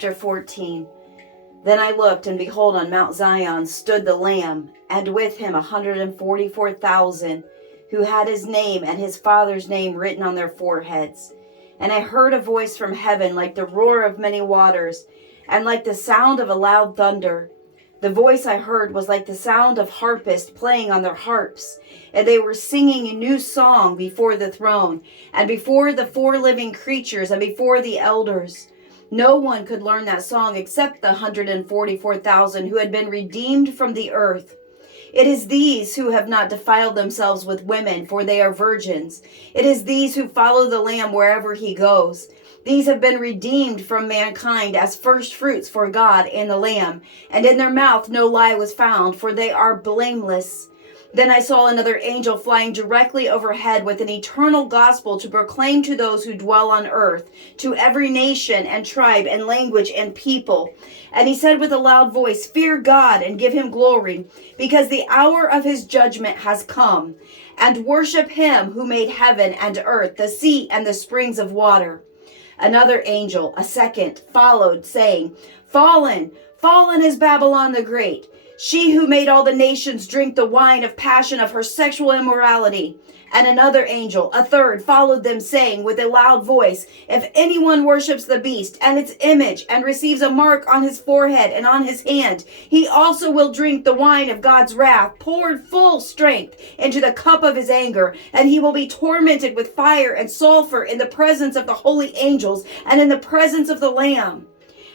Chapter 14. Then I looked, and behold, on Mount Zion stood the Lamb, and with him 144,000, who had his name and his Father's name written on their foreheads. And I heard a voice from heaven like the roar of many waters, and like the sound of a loud thunder. The voice I heard was like the sound of harpists playing on their harps, and they were singing a new song before the throne, and before the four living creatures, and before the elders. No one could learn that song except the 144,000 who had been redeemed from the earth. It is these who have not defiled themselves with women, for they are virgins. It is these who follow the Lamb wherever he goes. These have been redeemed from mankind as first fruits for God and the Lamb, and in their mouth no lie was found, for they are blameless. Then I saw another angel flying directly overhead with an eternal gospel to proclaim to those who dwell on earth, to every nation and tribe and language and people. And he said with a loud voice, "Fear God and give him glory, because the hour of his judgment has come. And worship him who made heaven and earth, the sea and the springs of water." Another angel, a second, followed, saying, "Fallen, fallen is Babylon the Great, she who made all the nations drink the wine of passion of her sexual immorality." And another angel, a third, followed them, saying with a loud voice, "If anyone worships the beast and its image and receives a mark on his forehead and on his hand, he also will drink the wine of God's wrath, poured full strength into the cup of his anger, and he will be tormented with fire and sulfur in the presence of the holy angels and in the presence of the Lamb.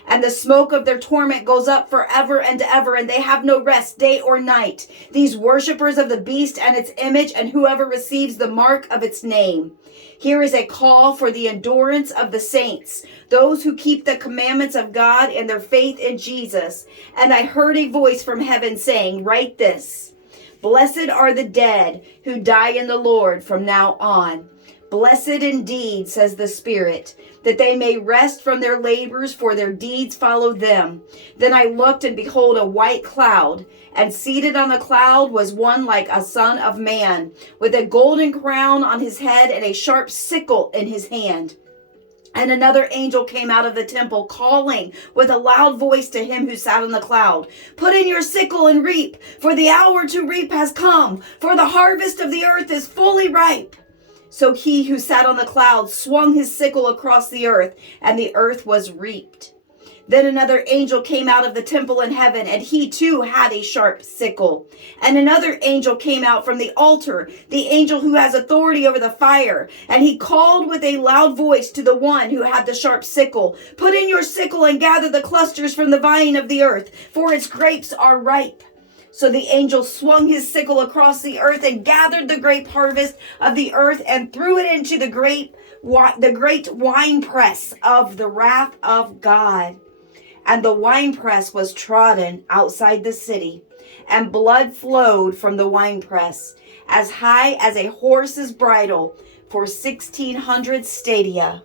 And the smoke of their torment goes up forever and ever, and they have no rest day or night, these worshippers of the beast and its image, and whoever receives the mark of its name." Here is a call for the endurance of the saints, those who keep the commandments of God and their faith in Jesus. And I heard a voice from heaven saying, "Write this: Blessed are the dead who die in the Lord from now on. Blessed indeed, says the Spirit, that they may rest from their labors, for their deeds follow them." Then I looked, and behold, a white cloud, and seated on the cloud was one like a son of man, with a golden crown on his head and a sharp sickle in his hand. And another angel came out of the temple, calling with a loud voice to him who sat on the cloud, "Put in your sickle and reap, for the hour to reap has come, for the harvest of the earth is fully ripe." So he who sat on the cloud swung his sickle across the earth, and the earth was reaped. Then another angel came out of the temple in heaven, and he too had a sharp sickle. And another angel came out from the altar, the angel who has authority over the fire. And he called with a loud voice to the one who had the sharp sickle, "Put in your sickle and gather the clusters from the vine of the earth, for its grapes are ripe." So the angel swung his sickle across the earth and gathered the grape harvest of the earth and threw it into the great winepress of the wrath of God. And the winepress was trodden outside the city, and blood flowed from the winepress as high as a horse's bridle for 1,600 stadia.